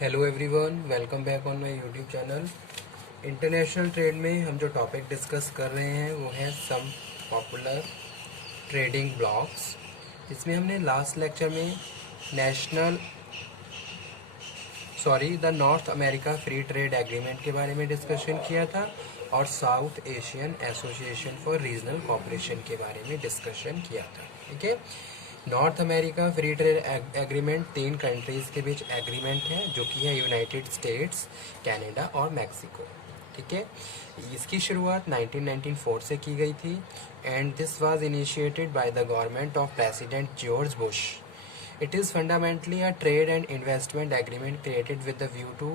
Hello everyone, welcome back on my YouTube channel. International trade में हम जो topic discuss कर रहे हैं वो है सम पॉपुलर ट्रेडिंग ब्लॉक्स। इसमें हमने लास्ट लेक्चर में national the north America free trade agreement के बारे में डिस्कशन किया था और south Asian Association for Regional cooperation के बारे में डिस्कशन किया था। ठीक है, north America free trade agreement 3 countries के बीच एग्रीमेंट है जो कि है यूनाइटेड स्टेट्स, कनाडा और मैक्सिको। ठीक है, इसकी शुरुआत 1994 से की गई थी and this was initiated by the government of president George Bush. It is fundamentally a trade and investment agreement created with the view to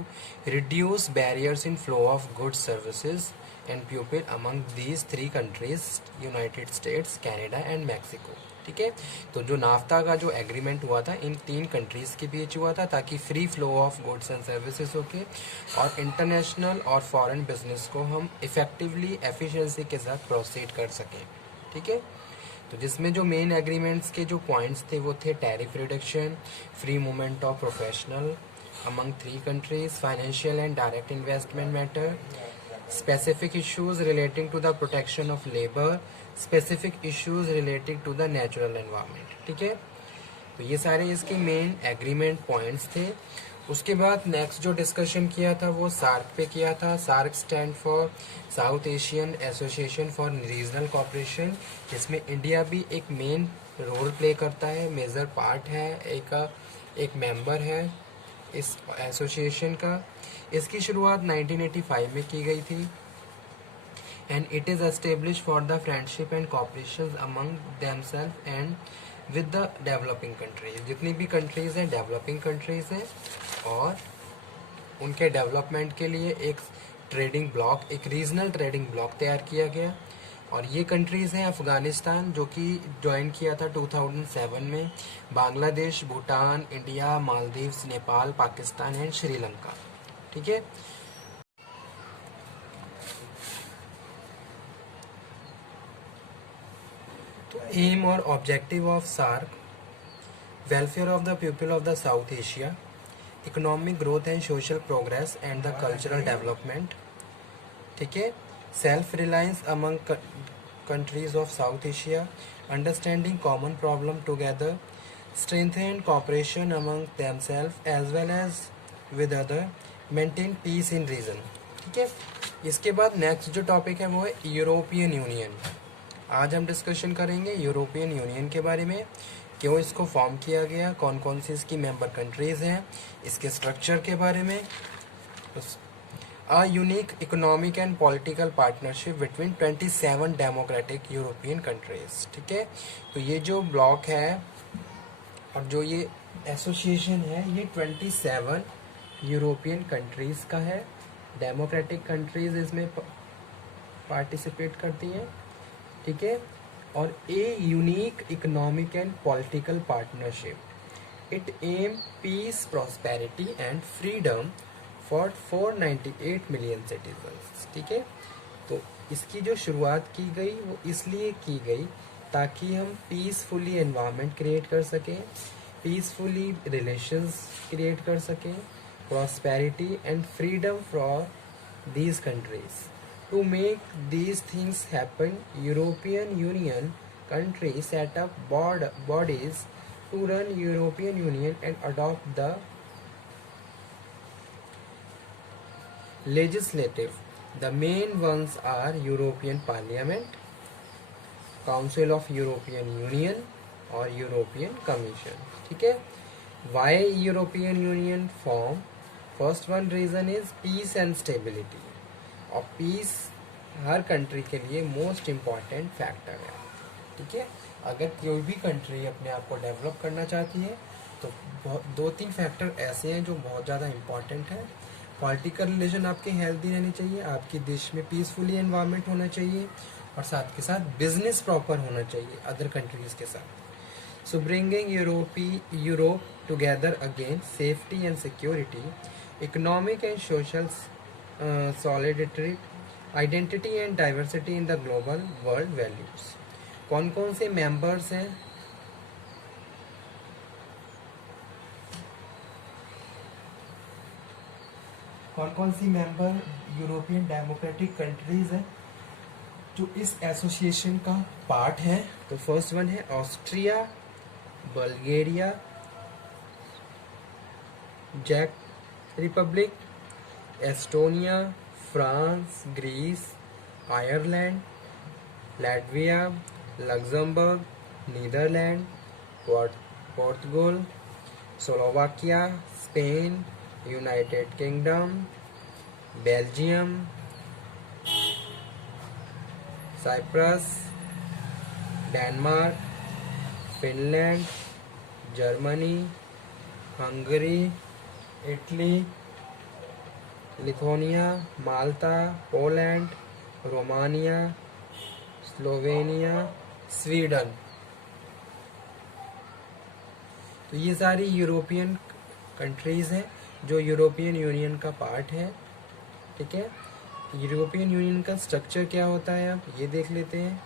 reduce barriers in flow of goods, services and people among these 3 countries, United States, Canada and Mexico। ठीक है, तो जो naphtha का जो agreement हुआ था इन 3 countries के बीच हुआ था ताकि free flow of goods and services होके और इंटरनेशनल और फॉरेन बिजनेस को हम इफ़ेक्टिवली एफिशिएंसी के साथ प्रोसीड कर सकें। ठीक है, तो जिसमें जो मेन एग्रीमेंट्स के जो पॉइंट्स थे वो थे tariff reduction, free movement of professional among 3 countries, financial and direct investment matter, specific issues relating to the protection of labour, specific issues relating to the natural environment. ठीक है, तो ये सारे इसके मेन एग्रीमेंट पॉइंट्स थे। उसके बाद next जो डिस्कशन किया था वो सार्क पे किया था। SAARC stand for South Asian Association for Regional Cooperation, जिसमें इंडिया भी एक मेन रोल प्ले करता है, मेजर पार्ट है, एक मेंबर है इस एसोसिएशन का। इसकी शुरुआत 1985 में की गई थी and it is establish for the friendship and cooperation among themself and with the developing countries. जितनी भी कंट्रीज़ हैं डेवलपिंग कंट्रीज़ हैं और उनके डेवलपमेंट के लिए एक ट्रेडिंग ब्लॉक, एक रीजनल ट्रेडिंग ब्लॉक तैयार किया गया। और ये कंट्रीज़ हैं अफ़गानिस्तान जो कि ज्वाइन किया था 2007 में, बांग्लादेश, भूटान, इंडिया, मालदीव्स, नेपाल, पाकिस्तान एंड श्रीलंका। ठीक है, तो एम और objective of SAARC: welfare of the people of the South Asia, economic growth and social progress and the cultural development. ठीक है, self reliance among countries of South Asia, understanding common problem together, strengthen cooperation among themself as well as with other, maintain peace in region. ठीक है, इसके बाद next जो topic है वो है यूरोपियन यूनियन। आज हम डिस्कशन करेंगे यूरोपियन यूनियन के बारे में, क्यों इसको फॉर्म किया गया, कौन कौन सी इसकी मेंबर कंट्रीज़ हैं, इसके स्ट्रक्चर के बारे में। A unique economic and political partnership between 27 democratic European countries। ठीक है, तो ये जो ब्लॉक है और जो ये एसोसिएशन है ये 27 यूरोपियन कंट्रीज़ का है। डेमोक्रेटिक कंट्रीज़ इसमें पार्टिसिपेट करती हैं। ठीक है, और a unique economic and political partnership, it aim peace, prosperity and freedom for 498 million citizens. ठीक है, तो इसकी जो शुरुआत की गई वो इसलिए की गई ताकि हम पीसफुली एनवायरनमेंट क्रिएट कर सकें, पीसफुली रिलेशंस क्रिएट कर सकें, prosperity and freedom for these countries. To make these things happen, European Union countries set up bodies to run European Union and adopt the legislative. The main ones are European Parliament, Council of European Union और European Commission। ठीक है, why European Union form? First one reason is peace and stability। और piece हर country के लिए most important factor है। ठीक है, अगर कोई भी कंट्री अपने आप को डेवलप करना चाहती है तो 2-3 फैक्टर ऐसे हैं जो बहुत ज़्यादा इम्पॉर्टेंट है। पॉलिटिकल रिलेशन आपके हेल्दी रहनी चाहिए, आपके देश में पीसफुली एनवायरनमेंट होना चाहिए और साथ के साथ बिजनेस प्रॉपर होना चाहिए अदर कंट्रीज़ के साथ। So bringing Europe together again, safety and security, economic and social solidarity, identity and diversity in the global world values। कौन कौन से मेंबर्स हैं? कौन कौन सी मेंबर यूरोपियन डेमोक्रेटिक कंट्रीज है जो इस एसोसिएशन का पार्ट है? तो फर्स्ट वन है ऑस्ट्रिया, बल्गेरिया, चेक Republic, Estonia, France, Greece, Ireland, Latvia, Luxembourg, Netherland, Portugal, Slovakia, Spain, United Kingdom, Belgium, Cyprus, Denmark, Finland, Germany, Hungary, Italy, Lithuania, Malta, Poland, Romania, Slovenia, Sweden. तो ये सारी European countries हैं जो European union का part है। ठीक है, European union का स्ट्रक्चर क्या होता है आप ये देख लेते हैं।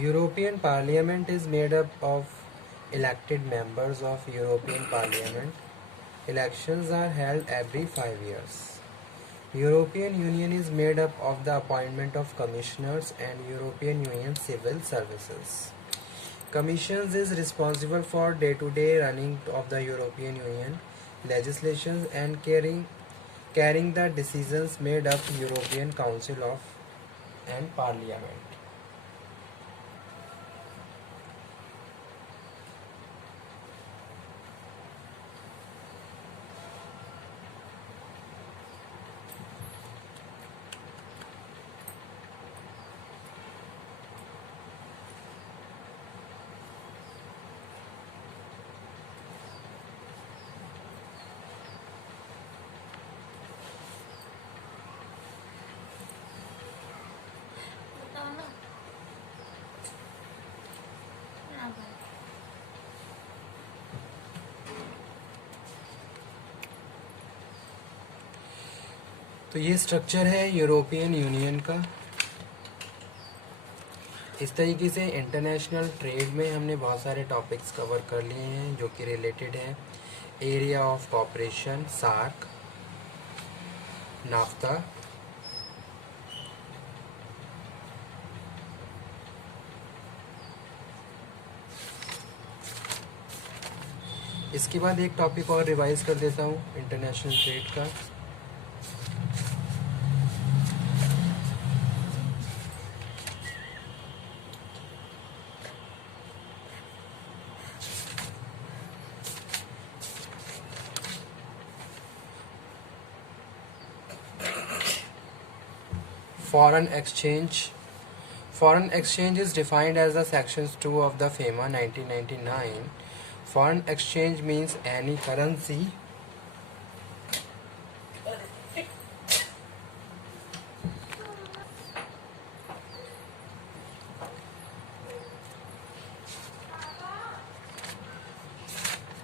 European Parliament is made up of elected members of European Parliament. Elections are held every 5 years. European Union is made up of the appointment of commissioners and European Union civil services. Commissions is responsible for day-to-day running of the European Union legislation and carrying the decisions made up European Council of and Parliament. तो ये structure है European union का। इस तरीके से international trade में हमने बहुत सारे टॉपिक्स कवर कर लिए हैं जो कि रिलेटेड है area of corporation, SAARC, naphtha, इसके बाद एक टॉपिक और रिवाइज कर देता हूँ इंटरनेशनल ट्रेड का। Foreign exchange. Foreign exchange is defined as the sections 2 of the FEMA 1999. Foreign exchange means any currency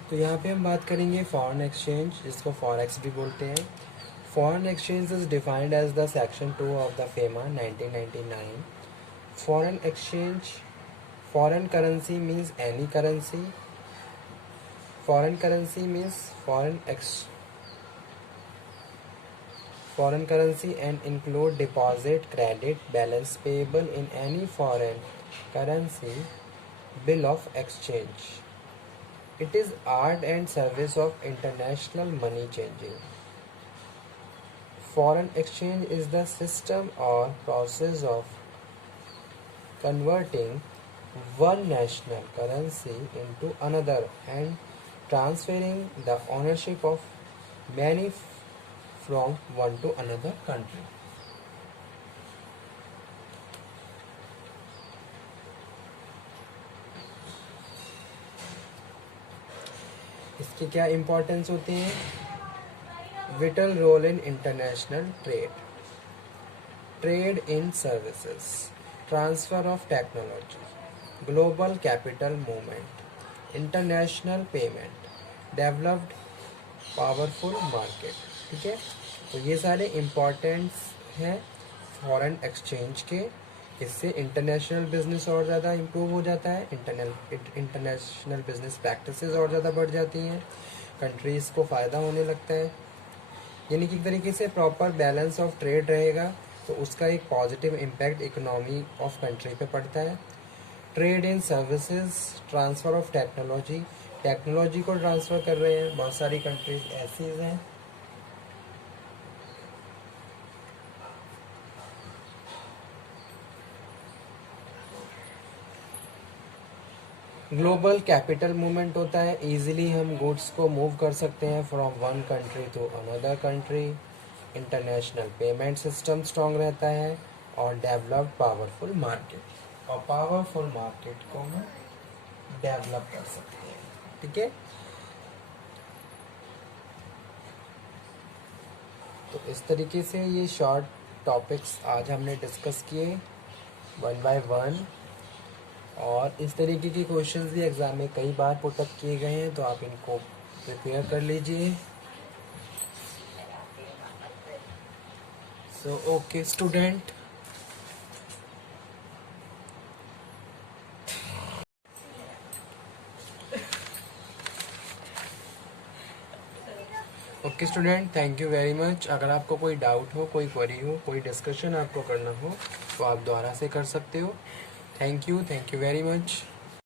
तो यहाँ पे हम बात करेंगे फॉरेन एक्सचेंज, जिसको फॉरेक्स भी बोलते हैं। Foreign exchange is defined as the section 2 of the FEMA 1999. Foreign exchange, foreign currency means any currency. Foreign currency means foreign currency and include deposit, credit, balance payable in any foreign currency, bill of exchange. It is art and service of international money changing. Foreign exchange is the system or process of converting one national currency into another and transferring the ownership of many from one to another country. इसके क्या importance होते हैं? vital role in international trade in services, transfer of technology, global capital movement, international payment, developed powerful market. ठीक है, तो ये सारे importance हैं फॉरेन एक्सचेंज के। इससे इंटरनेशनल बिजनेस और ज़्यादा इम्प्रूव हो जाता है, इंटरनेशनल बिजनेस प्रैक्टिसेस और ज़्यादा बढ़ जाती हैं, कंट्रीज़ को फ़ायदा होने लगता है। यानी कि एक तरीके से प्रॉपर बैलेंस ऑफ ट्रेड रहेगा तो उसका एक positive impact economy of country पे पड़ता है। Trade in services, transfer of technology, technology को ट्रांसफ़र कर रहे हैं, बहुत सारी कंट्रीज ऐसी हैं। ग्लोबल कैपिटल मूवमेंट होता है, इजीली हम गुड्स को मूव कर सकते हैं from one country to another country. International payment system strong रहता है और डेवलप्ड पावरफुल मार्केट, और पावरफुल मार्केट को हम डेवलप कर सकते हैं। ठीक है, तो इस तरीके से ये शॉर्ट टॉपिक्स आज हमने डिस्कस किए 1 बाय 1, और इस तरीके के क्वेश्चंस भी एग्ज़ाम में कई बार पुटअप किए गए हैं, तो आप इनको प्रिपेयर कर लीजिए। So okay student, okay student, thank you very much. अगर आपको कोई डाउट हो, कोई क्वेरी हो, कोई डिस्कशन आपको करना हो तो आप दोबारा से कर सकते हो। Thank you very much.